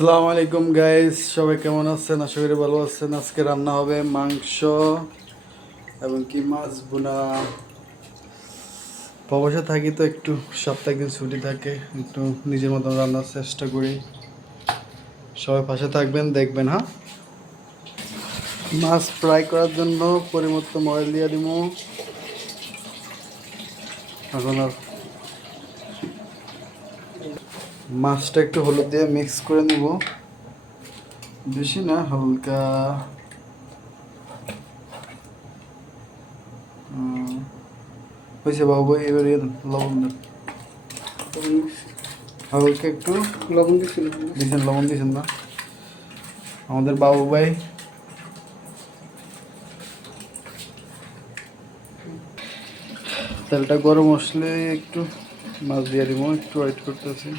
আসসালামু আলাইকুম গাইস, সবাই কেমন আছেন? আশা করি ভালো আছেন। আজকে রান্না হবে মাংস এবং কি মাছ ভুনা। প্রবাসে থাকি তো একটু সপ্তাহে একদিন ছুটি থাকে, একটু নিজের মতন রান্নার চেষ্টা করি। সবাই পাশে থাকবেন, দেখবেন। হ্যাঁ, মাছ ফ্রাই করার জন্য পরিমতো অয়েল দিয়ে দিব। এখন আর মাছটা একটু হলুদ দিয়ে মিক্স করে নিব, বেশি না, হালকা। হয়েছে বাবু, এবার লবণ দেন। হালকা একটু লবণ দিয়েছেন, লবণ দিয়েছেন না? আমাদের বাবু ভাই তেলটা গরম আসলে একটু মাছ দিয়ে দিব, একটু ওয়েট করতেছি।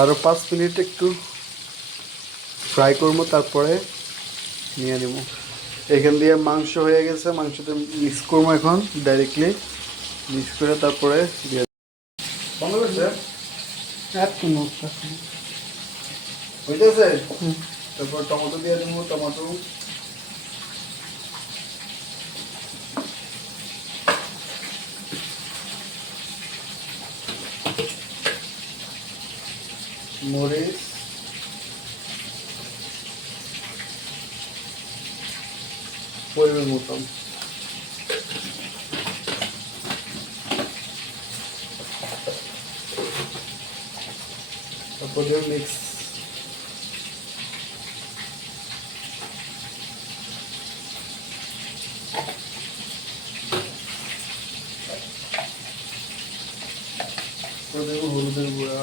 আরও 5 মিনিট একটু ফ্রাই করবো, তারপরে নিয়ে নেব। এখান দিয়ে মাংস হয়ে গেছে, মাংসটা মিক্স করবো এখন ডাইরেক্টলি। মিক্স করে তারপরে দিয়ে বন্ধ করছে হইতেছে। তারপর টমেটো দিয়ে দেবো, টমেটো মরিচ পরিমাণ মতন, তারপর দেবো মিক্স। তারপর দেবো হলুদের গুঁড়া,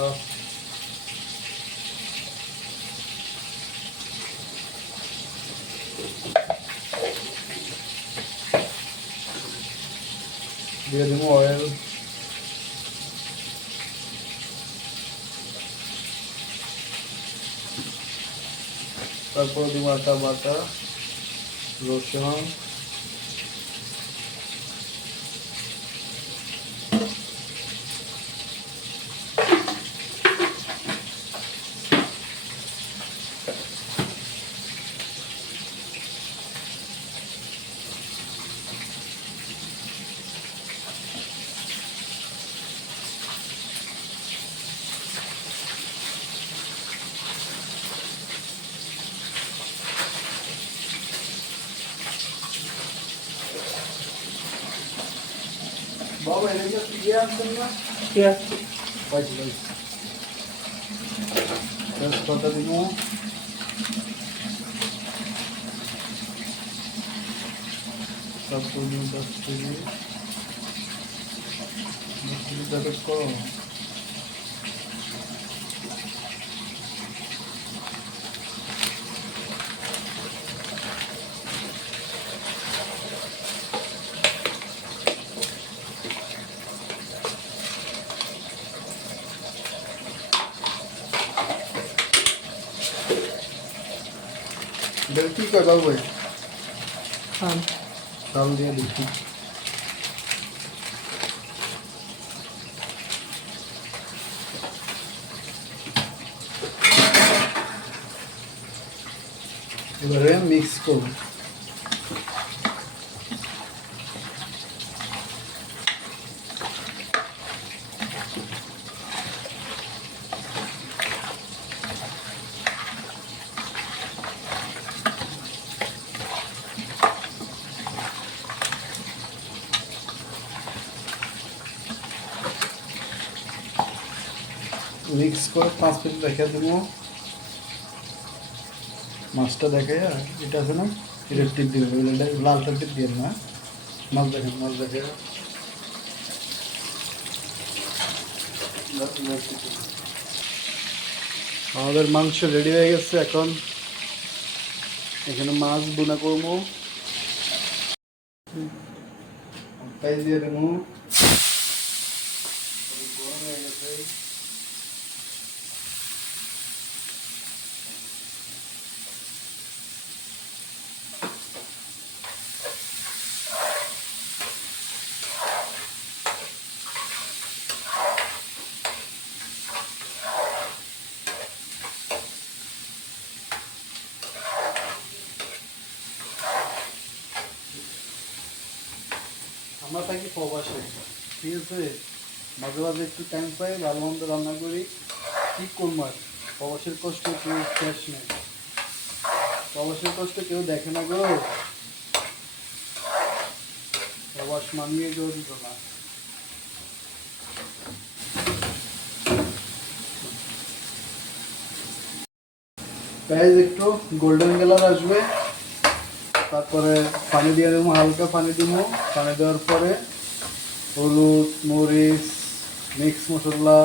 দিয়ে দেবো অয়েল, তারপর দেবো আটা বাটা, রসুন, বাবা এদিকে দিয়ে আসছেন না? ঠিক আছে, তেজপাতা দিব, তারপর দিব 10 কেজি প্যাকেট করো। কি কয় বাবু ভাই? চাল দিয়ে দেখি। এবারে মিক্স করব। মিক্স করে 5 মিনিট রেখে দেবো। মাছটা দেখে, এটা আছে না, এটা টিপ দিবে, লালটা টিপ দিয়ে না। মাছ দেখেন, মাছ দেখে। আমাদের মাংস রেডি হয়ে গেছে। এখন এখানে মাছ বোনা করবো, পেঁয়াজ দিয়ে দেবো। গরম হয়ে গেছে। আমরা থাকি প্রবাসে, ঠিক আছে, মাঝে মাঝে একটু টাইম পাই, ভালো মন্দ রান্না করি, কি করবো আর। প্রবাসের কষ্ট কেউ শেষ নেই, প্রবাসের কষ্ট কেউ দেখে না গো। প্রবাস মানিয়ে জড়িত না। পেঁয়াজ একটু গোল্ডেন কালার আসবে, তারপরে পানি দিয়ে দেবো, হালকা পানি দেবো। পানি দেওয়ার পরে হলুদ, মরিচ, মিক্স মশলা,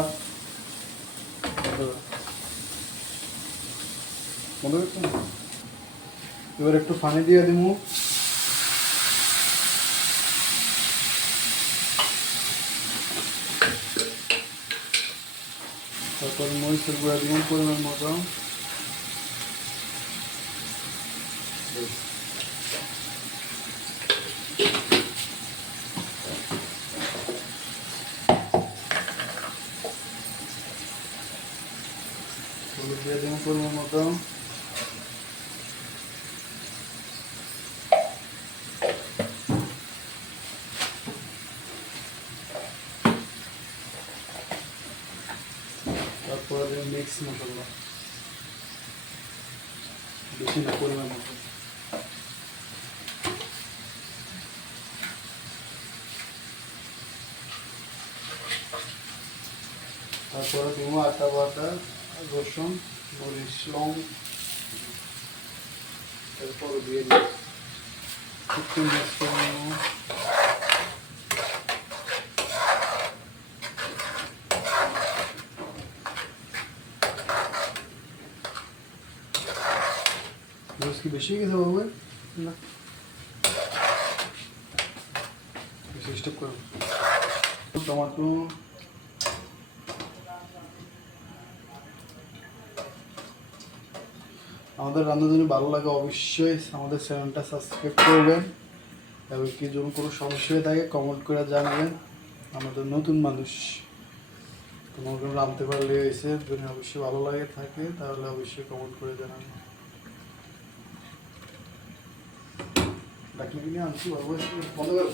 এবার একটু পানি দিয়ে দেবো। তারপরে মরিচের গুঁড়া দিব পরিমাণ মতো। হলুদ দিয়ে দিব পরিমাণ মতো। তারপরে দেব মিক্স মশলা, বেশি না, পরিমাণ মতো। তারপরে দিব আটা বাটা, রসুন, মরিচ, লং, তারপরে দিয়ে দিই একটু মিক্স করে নেব। কি বেশি গেছে বাবু? না, বেশি স্টপ করো। টমেটো, আমাদের রান্না যদি ভালো লাগে অবশ্যই আমাদের চ্যানেলটা সাবস্ক্রাইব করবেন, এবং কি যদি কোনো সমস্যা হয়ে থাকে কমেন্ট করে জানাবেন। আমাদের নতুন মানুষ, তোমার কোনো রাঁধতে পারলে এসে যদি অবশ্যই ভালো লাগে থাকে তাহলে অবশ্যই কমেন্ট করে জানাবেন। ডাকলে কিনে আনছি বাবু, বন্ধ করো।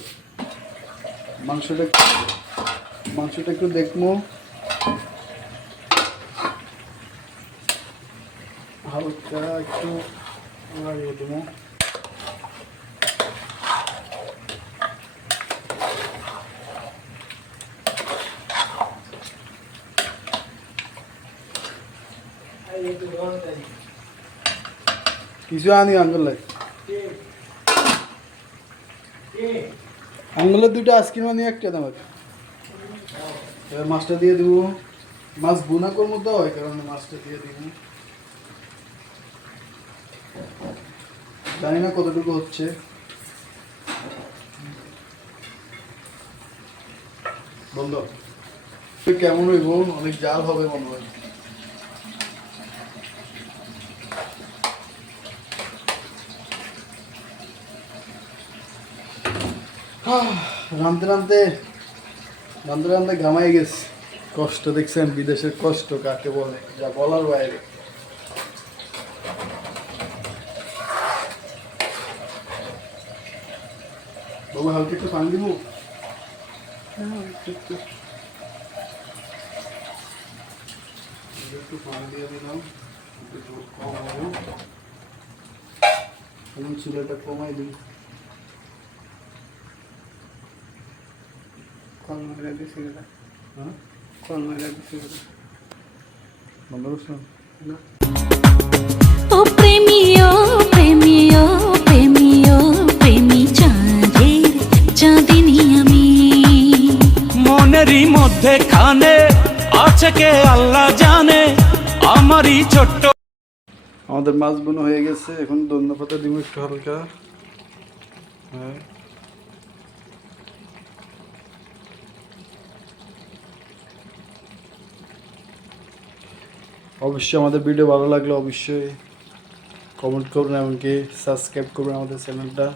মাংসটা একটু দেখবো, হালকা একটু লাগিয়ে দেবো। কিছু আনি আঙ্গুলে, আঙ্গুলের দুটো আইসক্রিম আনি, একটা দাম। এবার মাছটা দিয়ে দেবো, মাছ বোনা করবো তো ওই কারণে মাছটা দিয়ে দিব। জানি না কতটুকু হচ্ছে, বন্ধ কেমন হইব, অনেক জাল হবে মনে হয়। রাঁধতে রাঁধতে ঘামাই গেছে। কষ্ট দেখছেন, বিদেশের কষ্ট কাকে বলে, যা বলার বাইরে। বাবু হালকা একটু পানি দিব, একটু পানি দিয়ে দিলাম, একটু কম হবে, এবং চুলাটা কমাই দিই। কম হয়ে দিচ্ছি, হ্যাঁ কম হয়ে দিচ্ছি, বন্ধ করছিলাম না। ও প্রেমী, ও প্রেমী, ও প্রেমী, ও প্রেমী চাঁদের চাঁদিনী আমি। মনেরই মধ্যে খানে আছে কে আল্লাহ জানে, আমারই ছোট্ট। আমাদের আমাদের মাছ বোনা হয়ে গেছে, এখন ধনেপাতা দিব একটু হালকা। হ্যাঁ, অবশ্যই আমাদের ভিডিও ভালো লাগলে অবশ্যই কমেন্ট করুন, এমনকি সাবস্ক্রাইব করুন আমাদের চ্যানেলটা।